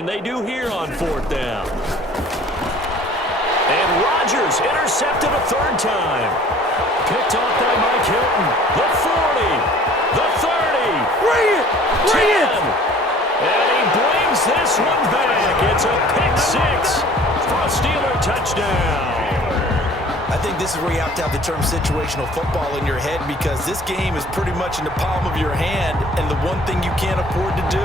And they do here on 4th down. And Rodgers intercepted a third time. Picked off by Mike Hilton. The 40. The 30. Bring it! Bring it! And he brings this one back. It's a pick six for a Steeler touchdown. I think this is where you have to have the term situational football in your head, because this game is pretty much in the palm of your hand, and the one thing you can't afford to do,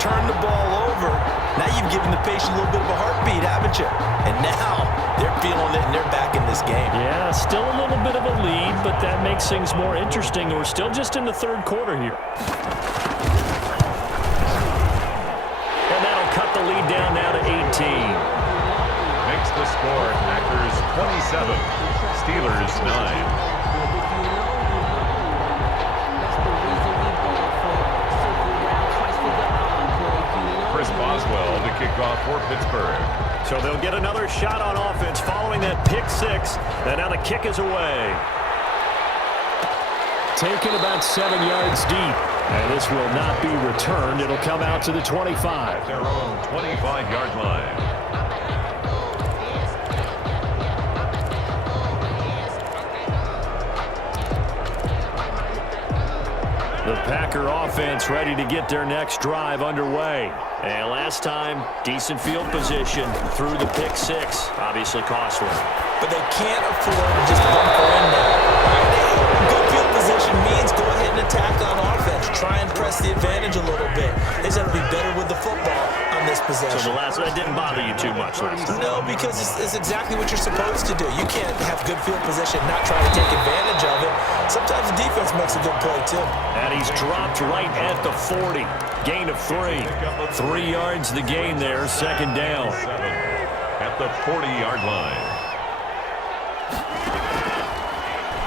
turn the ball over. Now you've given the patient a little bit of a heartbeat, haven't you? And now they're feeling it, and they're back in this game. Yeah, still a little bit of a lead, but that makes things more interesting. We're still just in the third quarter here. And that'll cut the lead down now to 18. Makes the score Packers 27, Steelers 9. Boswell to kick off for Pittsburgh. So they'll get another shot on offense following that pick six. And now the kick is away. Taken about 7 yards deep. And this will not be returned. It'll come out to the 25. Their own 25-yard line. The Packer offense ready to get their next drive underway. And last time, decent field position through the pick six. Obviously costly. But they can't afford to just bunker in there. Good field position means go ahead and attack on offense. Try and press the advantage a little bit. They just have to be better with the football on this possession. So that didn't bother you too much last time? No, because it's exactly what you're supposed to do. You can't have good field position and not try to take advantage of it. Sometimes the defense makes a good play, too. And he's dropped right at the 40. Gain of 3. 3 yards the gain there, second down. At the 40-yard line.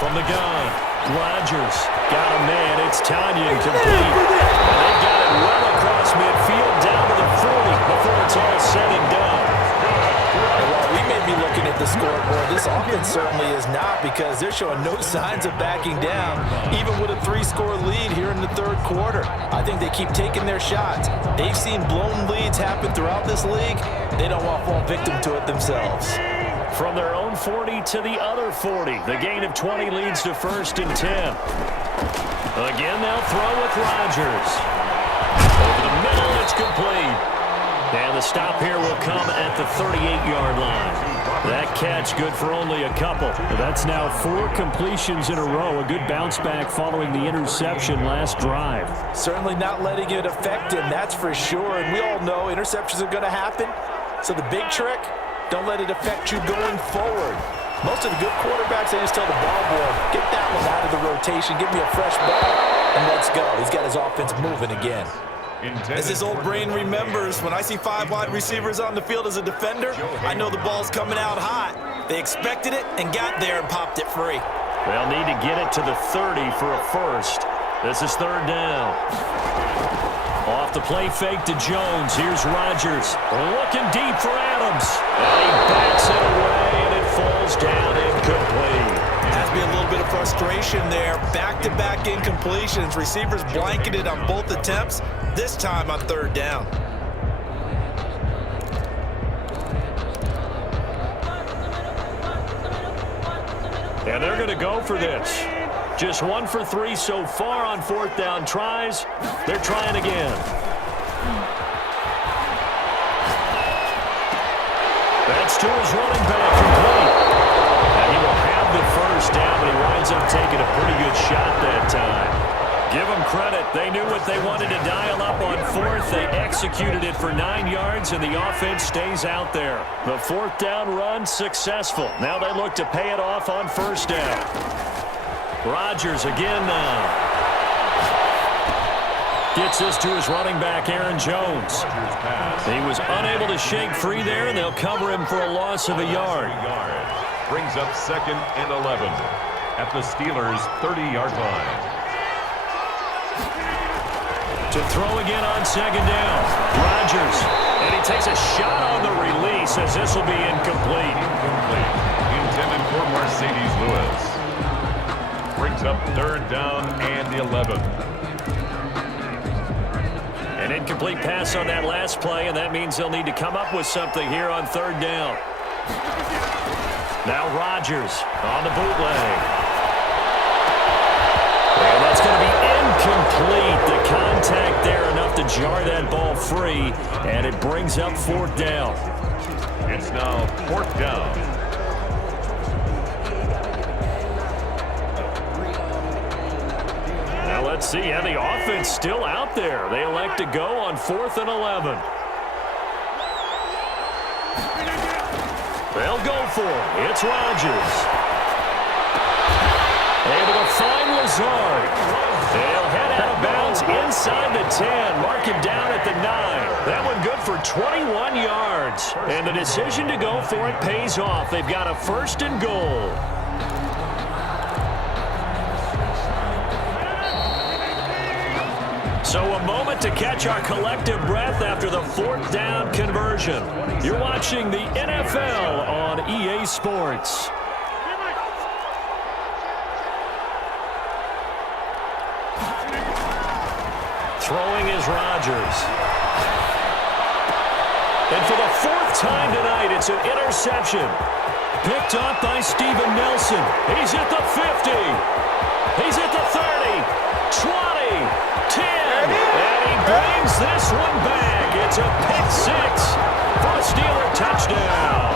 From the gun, Rodgers got a man. It's Tanya complete. And they've got it well across midfield down to the 40 before it's all said and done. Well, we may be looking at the scoreboard. This offense certainly is not, because they're showing no signs of backing down, even with a 3-score lead here in the third quarter. I think they keep taking their shots. They've seen blown leads happen throughout this league. They don't want to fall victim to it themselves. From their own 40 to the other 40. The gain of 20 leads to 1st and 10. Again, they'll throw with Rodgers. Over the middle, it's complete. And the stop here will come at the 38-yard line. That catch good for only a couple. That's now 4 completions in a row. A good bounce back following the interception last drive. Certainly not letting it affect him, that's for sure. And we all know interceptions are going to happen. So the big trick, don't let it affect you going forward. Most of the good quarterbacks, they just tell the ball boy, get that one out of the rotation, give me a fresh ball, and let's go. He's got his offense moving again. As his old brain remembers, when I see 5 wide receivers on the field as a defender, I know the ball's coming out hot. They expected it and got there and popped it free. They'll need to get it to the 30 for a first. This is 3rd down. Off the play fake to Jones. Here's Rodgers. Looking deep for Adams. And he backs it away, and it falls down incomplete. Has to be a little bit of frustration there. Back-to-back incompletions. Receivers blanketed on both attempts, this time on 3rd down. And they're going to go for this. Just 1 for 3 so far on 4th down tries. They're trying again. That's to his running back, complete. And he will have the first down, but he winds up taking a pretty good shot that time. Give them credit. They knew what they wanted to dial up on 4th. They executed it for 9 yards, and the offense stays out there. The 4th down run successful. Now they look to pay it off on 1st down. Rodgers again now. Gets this to his running back, Aaron Jones. He was unable to shake free there, and they'll cover him for a loss of a yard. Brings up 2nd and 11 at the Steelers' 30-yard line. To throw again on 2nd down. Rodgers. And he takes a shot on the release as this will be incomplete. Intended for Mercedes Lewis. Brings up 3rd down and 11. And incomplete. incomplete pass on that last play, and that means they'll need to come up with something here on third down. Now Rodgers on the bootleg. And that's going to be incomplete. The contact there enough to jar that ball free, and it brings up fourth down. It's now fourth down. Now let's see how the offense still out there. They elect to go on 4th and 11. They'll go for it. It's Rodgers. Able to find Lazard. They'll head out of bounds inside the 10. Mark him down at the 9. That one good for 21 yards. And the decision to go for it pays off. They've got a 1st and goal. So a moment to catch our collective breath after the 4th down conversion. You're watching the NFL on EA Sports. Throwing is Rodgers. And for the 4th time tonight, it's an interception. Picked up by Steven Nelson. He's at the 50. He's at the 30. 20. 10. And he brings this one back. It's a pick 6 for a Steeler touchdown.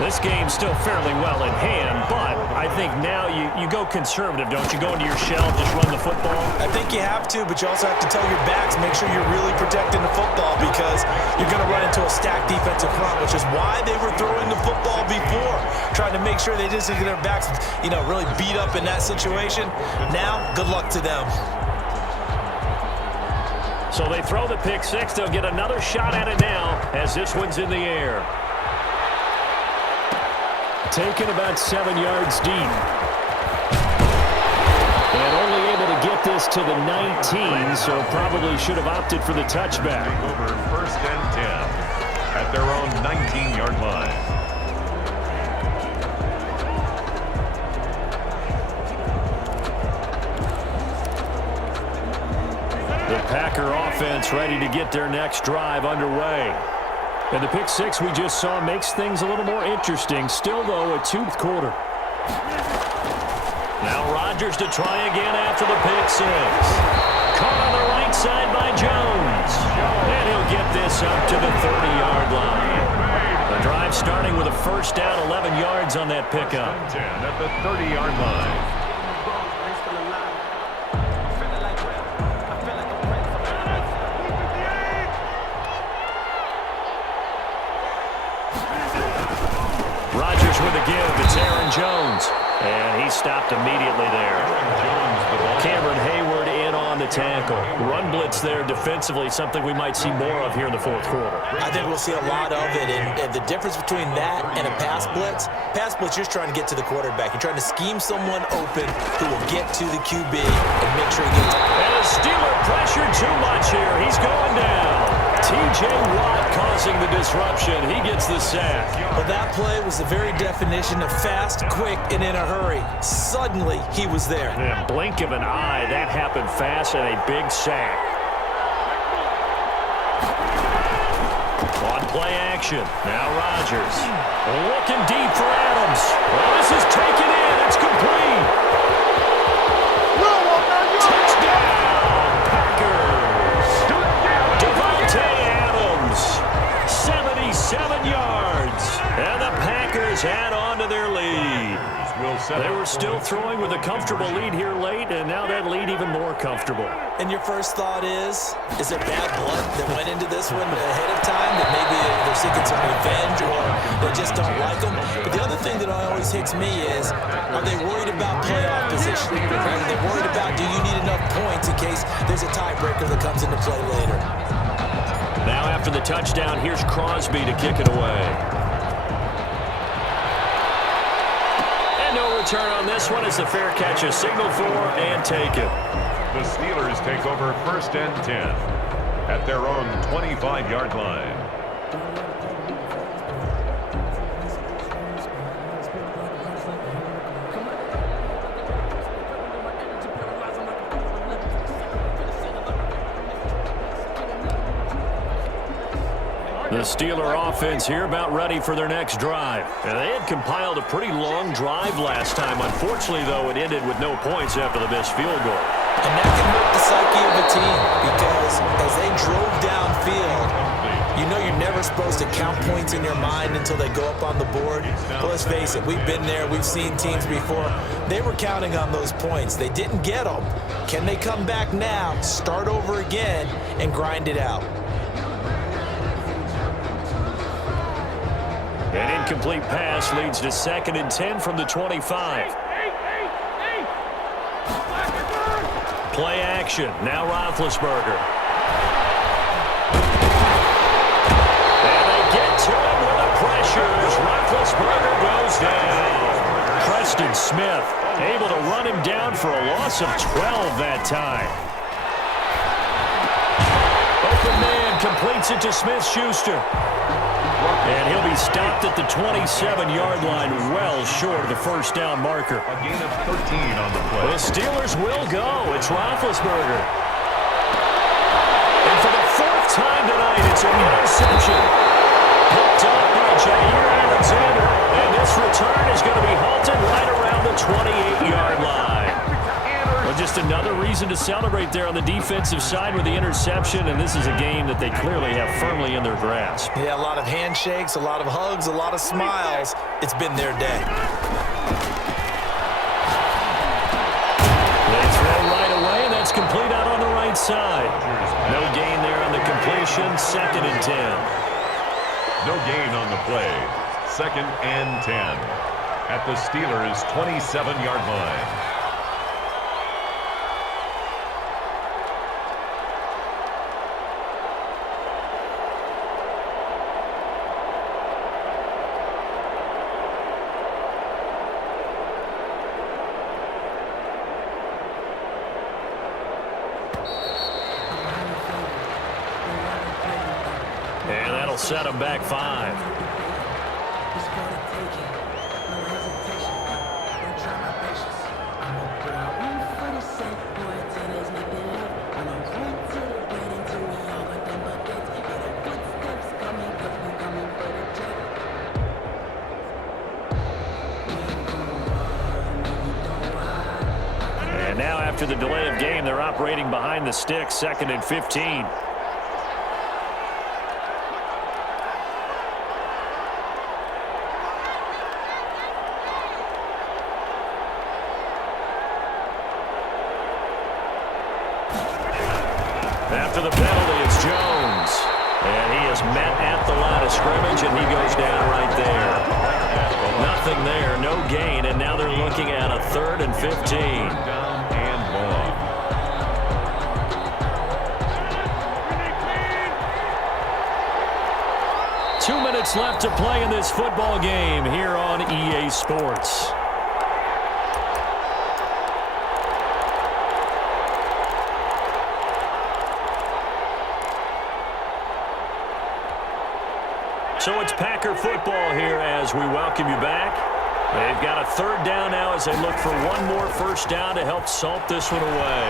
This game's still fairly well in hand, but I think now you go conservative, don't you? Go into your shell, just run the football? I think you have to, but you also have to tell your backs, make sure you're really protecting the football because you're going to run into a stacked defensive front, which is why they were throwing the football before, trying to make sure they didn't get their backs, really beat up in that situation. Now, good luck to them. So they throw the pick 6. They'll get another shot at it now as this one's in the air. Taken about 7 yards deep. And only able to get this to the 19, so probably should have opted for the touchback. Over 1st and 10 at their own 19-yard line. The Packer offense ready to get their next drive underway. And the pick 6 we just saw makes things a little more interesting. Still, though, a 2th quarter. Now Rodgers to try again after the pick 6. Caught on the right side by Jones. And he'll get this up to the 30-yard line. The drive starting with a 1st down, 11 yards on that pickup. 10 at the 30-yard line. With a give, it's Aaron Jones. And he stopped immediately there. Cameron Hayward in on the tackle. Run blitz there defensively, something we might see more of here in the 4th quarter. I think we'll see a lot of it. And the difference between that and a pass blitz, you're trying to get to the quarterback. You're trying to scheme someone open who will get to the QB and make sure he gets it. And a Steeler pressure too much here. He's going down. T.J. Watt causing the disruption. He gets the sack. Well, that play was the very definition of fast, quick, and in a hurry. Suddenly, he was there. In a blink of an eye, that happened fast and a big sack. On play action. Now Rodgers. Looking deep for Adams. Well, this is taken in. It's complete. Touchdown, Packers. Devontae Adams. 77 yards. And the Packers add on to their lead. They were still throwing with a comfortable lead here late, and now that lead even more comfortable. And your first thought is there bad blood that went into this one ahead of time, that maybe they're seeking some revenge or they just don't like them? But the other thing that always hits me is, are they worried about playoff position? Are they worried about, do you need enough points in case there's a tiebreaker that comes into play later? Now after the touchdown, here's Crosby to kick it away. No return on this one as the fair catch is signaled for and taken. The Steelers take over 1st and 10 at their own 25-yard line. The Steeler offense here about ready for their next drive. And they had compiled a pretty long drive last time. Unfortunately, though, it ended with no points after the missed field goal. And that can hurt the psyche of a team because as they drove downfield, you know you're never supposed to count points in your mind until they go up on the board. But let's face it, we've been there. We've seen teams before. They were counting on those points. They didn't get them. Can they come back now, start over again, and grind it out? An incomplete pass leads to 2nd and 10 from the 25. Play action. Now Roethlisberger. And they get to him with the pressure as Roethlisberger goes down. Preston Smith able to run him down for a loss of 12 that time. Open man completes it to Smith-Schuster. And he'll be stopped at the 27-yard line, well short of the first down marker. A gain of 13 on the play. The Steelers will go. It's Roethlisberger. And for the 4th time tonight, it's an interception. Picked up by Jair Alexander. And this return is going to be halted right around the 28-yard line. Well, just another reason to celebrate there on the defensive side with the interception, and this is a game that they clearly have firmly in their grasp. Yeah, a lot of handshakes, a lot of hugs, a lot of smiles. It's been their day. They throw right away, and that's complete out on the right side. No gain there on the completion, 2nd and 10. No gain on the play. 2nd and 10 at the Steelers' 27-yard line. And that'll set him back 5. And now after the delay of game, they're operating behind the sticks, 2nd and 15. After the penalty, it's Jones. And he is met at the line of scrimmage, and he goes down right there. Nothing there, no gain, and now they're looking at a 3rd and 15. Down and long. Two minutes left to play in this football game here on EA Sports. So it's Packer football here as we welcome you back. They've got a 3rd down now as they look for one more first down to help salt this one away.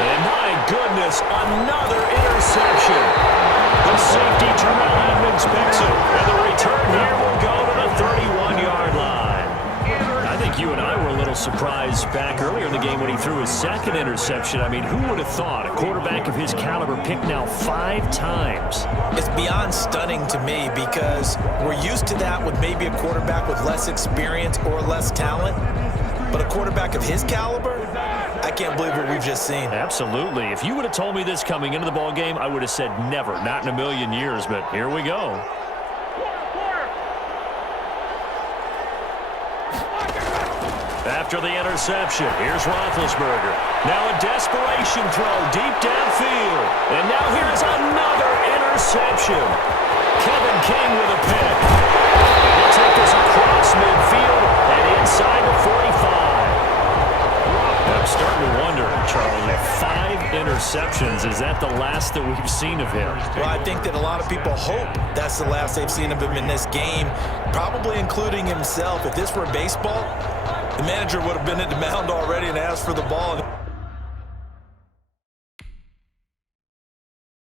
And my goodness, another interception. The safety Terrell Edmonds picks it. And the return here will go to the 31-yard line. I think you and I were a little surprised back earlier in the game when he threw his 2nd interception. I mean, who would have thought a quarterback of his caliber picked now 5 times? It's beyond stunning to me because we're used to that with maybe a quarterback with less experience or less talent. But a quarterback of his caliber, I can't believe what we've just seen. Absolutely. If you would have told me this coming into the ball game, I would have said never, not in a million years. But here we go. After the interception, here's Roethlisberger. Now a desperation throw deep downfield. And now here's another interception. Kevin King with a pick. He'll take this across midfield and inside the 45. I'm starting to wonder, Charles, if 5 interceptions, is that the last that we've seen of him? Well, I think that a lot of people hope that's the last they've seen of him in this game, probably including himself. If this were baseball, the manager would have been at the mound already and asked for the ball.